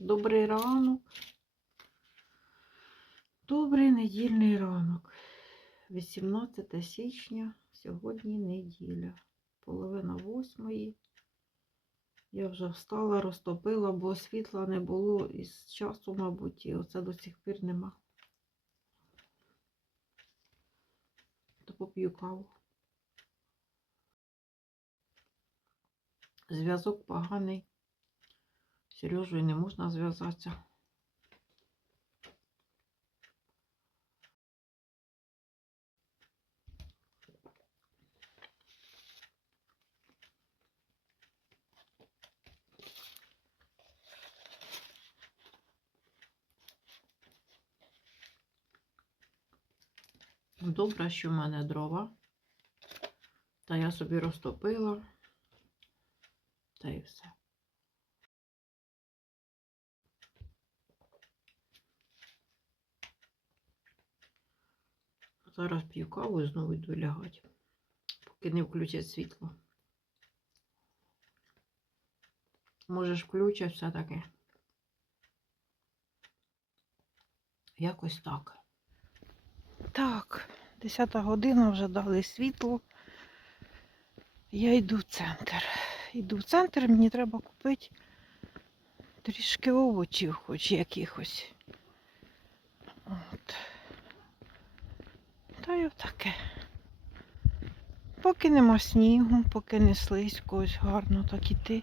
Добрий ранок. Добрий недільний ранок. 18 січня, сьогодні неділя. Половина восьмої. Я вже встала, розтопила, бо світла не було із часу, мабуть, і оце до сих пір нема. То поп'ю каву. Зв'язок поганий. Сережею не можна зв'язатися. Добре, що в мене дрова. Та я собі розтопила. Та і все. Зараз п'ю каву і знову йду лягати, поки не включать світло. Може ж включать все-таки. Якось так. Так, 10 година вже дали світло. Я йду в центр. Йду в центр, мені треба купити трішки овочів, хоч якихось. Та й таке. Поки нема снігу, поки не слизько, гарно так іти.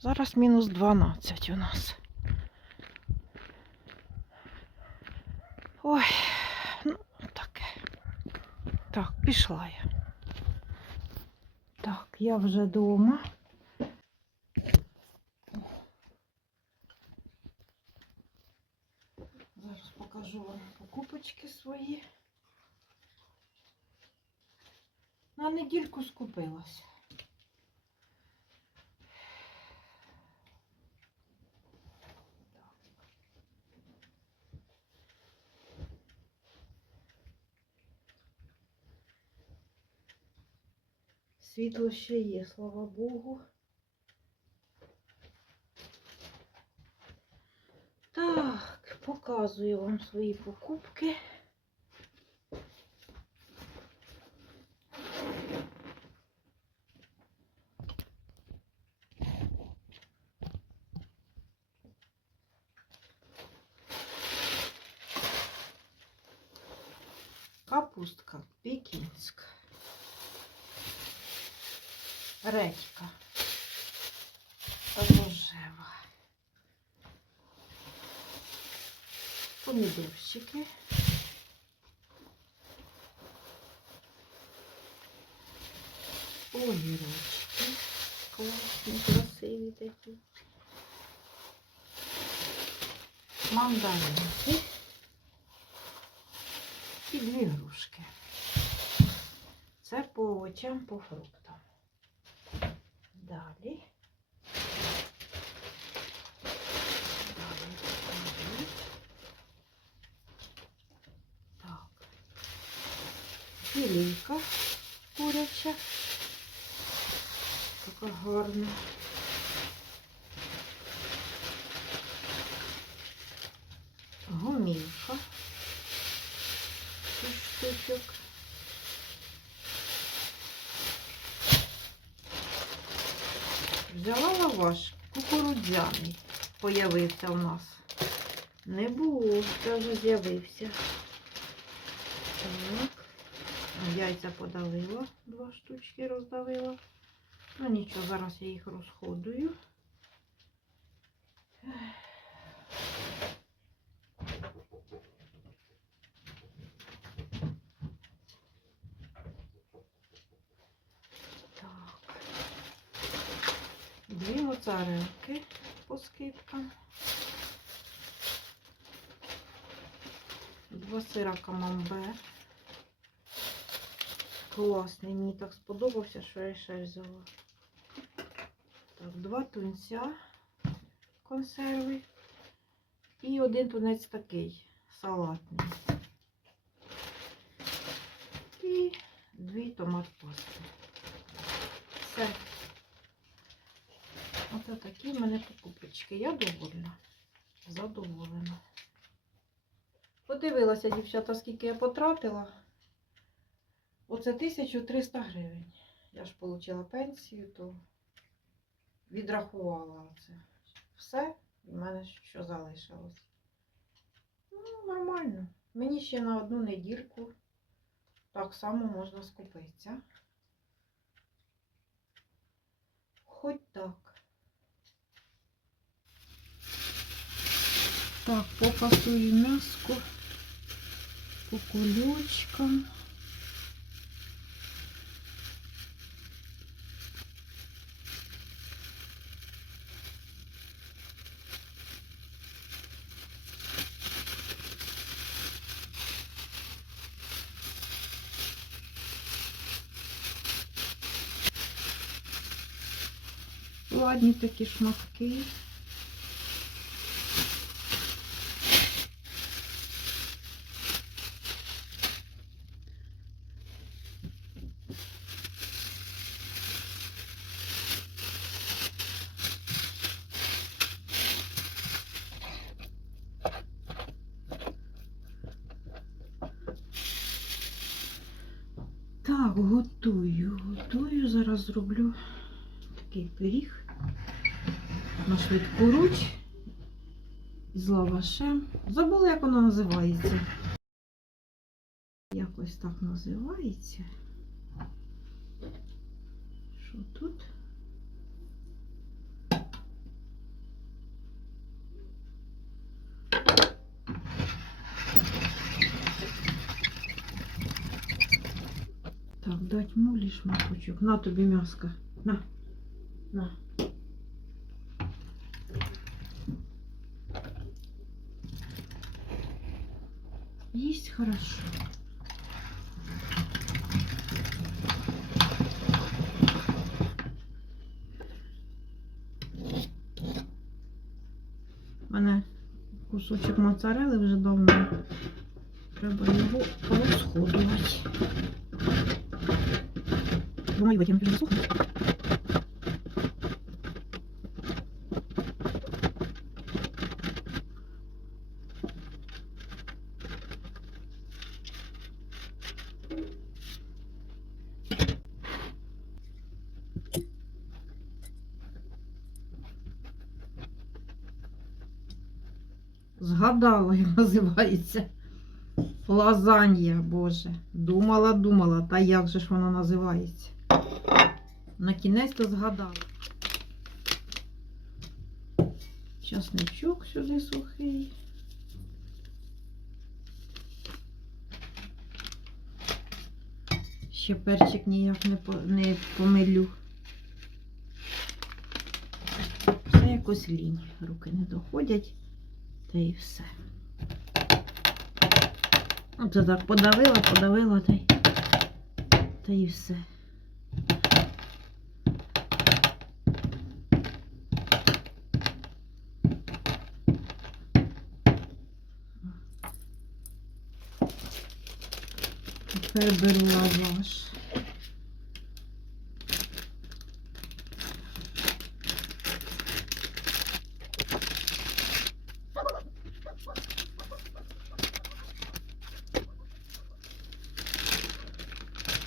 Зараз мінус 12 у нас. Ой, ну таке. Так, пішла я. Так, я вже вдома. Зараз покажу вам покупочки свої. На недільку скупилася. Світло ще є, слава Богу. Так, показую вам свої покупки. Редька. Рожева. Помідорчики. Огірочки. Класні, красиві такі. Мандаринки. І дві грушки. Це по овочам, по фруктам. Далі. Далі. Так. Філійка куряча. Така гарна. Лаваш кукурудзяний. Появився у нас. Не було, це вже з'явився. Так. Яйця подавила, два штучки роздавила. Ну нічого, зараз я їх розходую. Так. Дві моцарелки по скидкам. Два сира камамбер. Класний, мені так сподобався, що я ще взяла. Так, два тунця консерви. І один тунець такий салатний. І дві томат пасти. Все. Такі в мене покупочки. Я довольна. Задоволена. Подивилася, дівчата, скільки я потратила. Оце 1300 гривень. Я ж отримала пенсію, то відрахувала оце. Все, і в мене що залишилось. Ну, нормально. Мені ще на одну недільку так само можна скупитися. Хоч так. Так, попасую м'яско по кулючкам. Ладні такі шматки. Так, готую, готую. Зараз зроблю такий пиріг на швидку руч з лавашем. Забула, як воно називається. Якось так називається. Що тут? Дать мулі шматочок. На тобі м'яска. На. На. Есть хорошо. У мене кусочок моцарели вже давно. Треба його розходувати. Думаю, потім вже засохне. Згадала, як називається. Лазанья, Боже. Думала, думала, та як же ж воно називається? На кінець то згадала. Часничок сюди сухий. Ще перчик ніяк не, не помилю. Все якось лінь. Руки не доходять. Та і все. Оце так подавила, подавила та й, та і все. Тепер беру лаваш.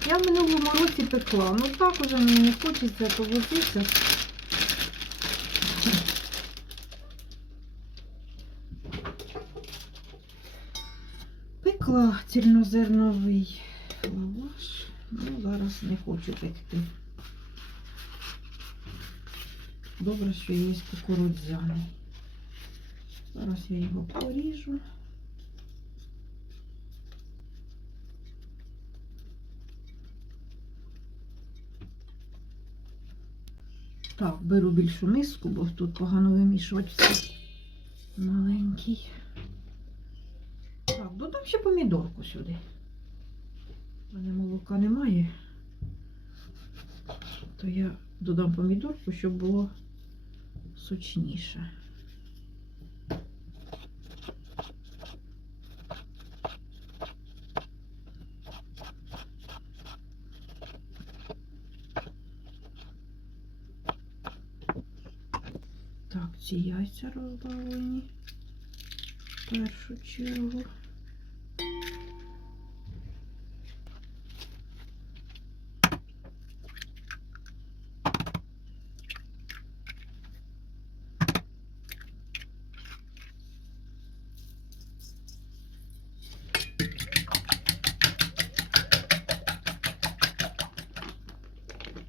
Я в минулому році пекла. Ну так уже мені не хочеться повозитися. Пекла цільнозерновий не хочу пекти. Добре, що є кукурудзяний. Зараз я його поріжу. Так, беру більшу миску, бо тут погано вимішувати. Маленький. Так, додам ще помідорку сюди. У мене молока немає. То я додам помідорку, щоб було сочніше. всі яйця роздавлені. В першу чергу.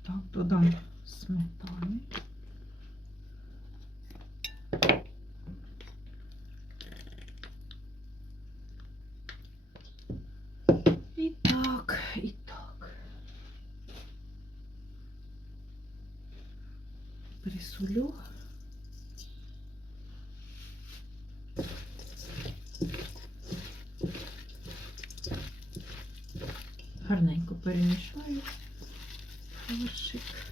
Так, додам сметани. І так, і так. Присолю. Гарненько перемішаю. Фаршик.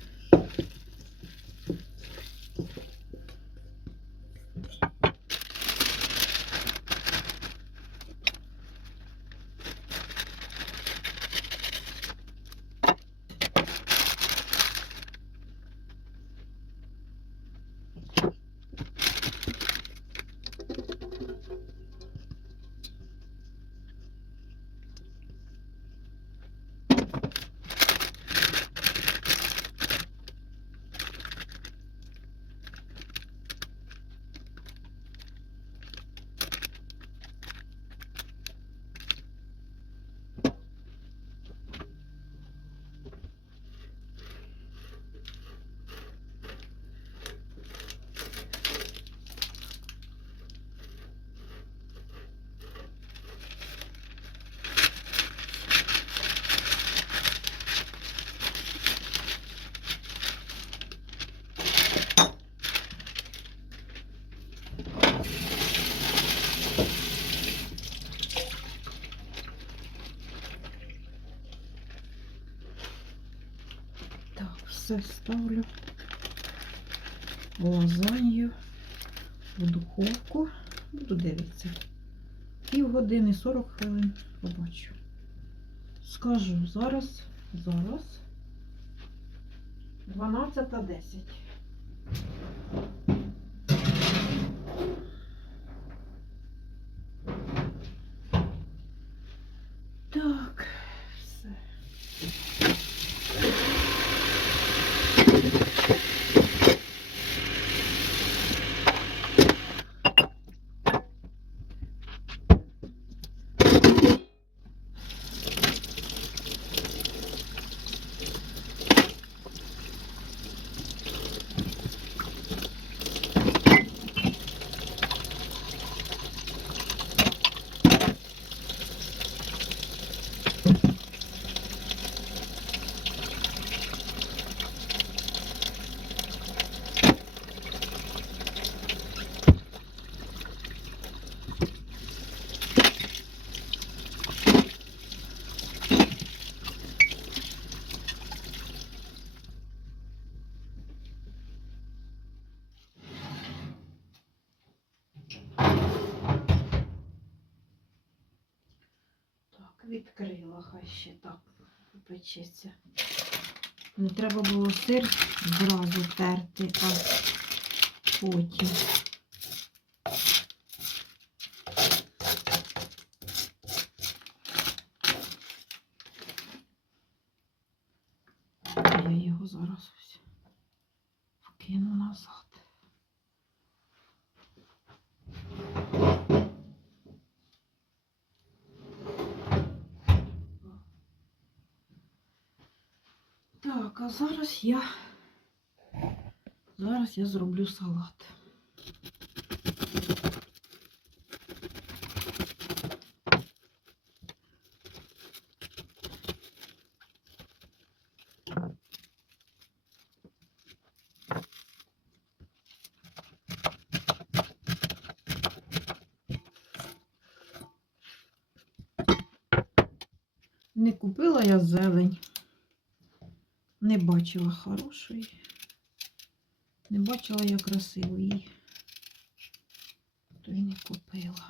Все ставлю лазанью в духовку. Буду дивитися. Пів години 40 хвилин побачу. Скажу зараз, зараз 12.10. Так, все. Так, відкрила, хай ще так печеться. Не треба було сир зразу терти, а потім. Я його зараз ось вкину назад. Так, а зараз я зараз я зроблю салат. Не купила я зелень. Не бачила хорошої. Не бачила я красивої. То й не купила.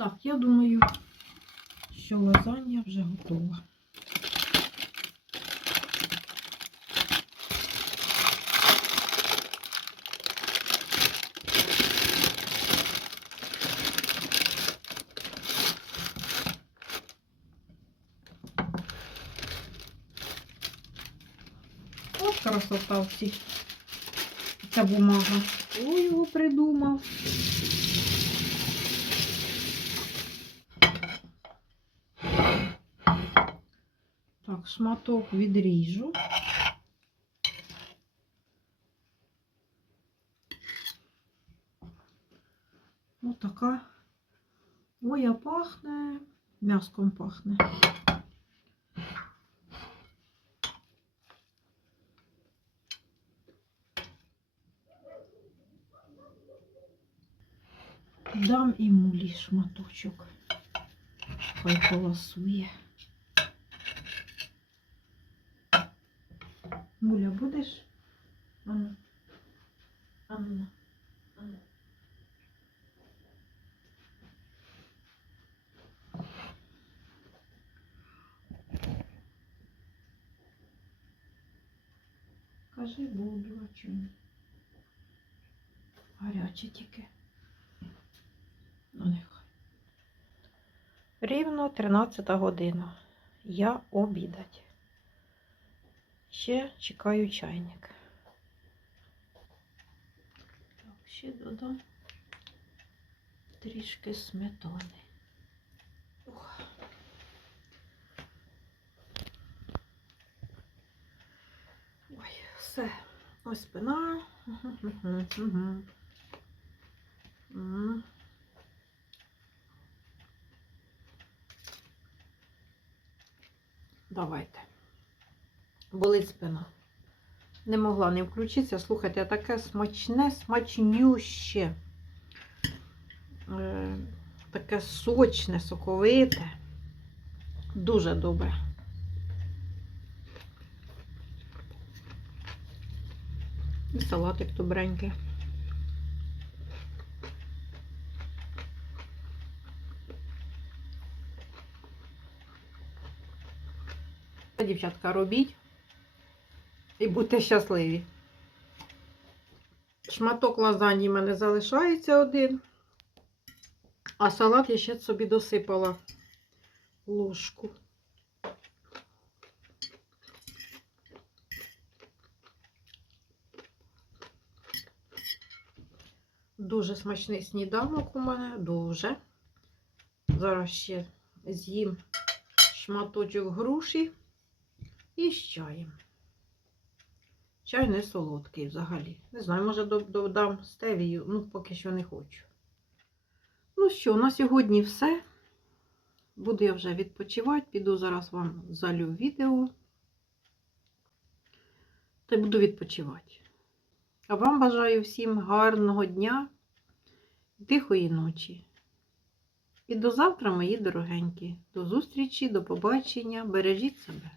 Так, я думаю, що лазанья вже готова. От красота всі. Ця бумага. Хто його придумав? Так, шматок відріжу. Ось така. Ой, а пахне. М'яском пахне. Дам і мулі шматочок. Хай поласує. Муля, будеш? Ану. Ану. Ану. Кажи буду, а чому? Гаряче тільки. Ну, нехай. Рівно 13 година. Я обідать. Ще чекаю чайник. Так, ще додам трішки сметани. Ух. Ой, все. Ось спина. Давайте. Болить спина. Не могла не включитися. Слухайте, таке смачне, смачнюще. Е, таке сочне, соковите. Дуже добре. І салатик добренький. Дівчатка, робіть і будьте щасливі. Шматок лазаньї в мене залишається один, а салат я ще собі досипала ложку. Дуже смачний сніданок у мене, дуже. Зараз ще з'їм шматочок груші і з чаєм. Чай не солодкий взагалі. Не знаю, може додам стевію, ну поки що не хочу. Ну що, на сьогодні все. Буду я вже відпочивати, піду зараз вам залю відео. Та буду відпочивати. А вам бажаю всім гарного дня, тихої ночі. І до завтра, мої дорогенькі. До зустрічі, до побачення. Бережіть себе.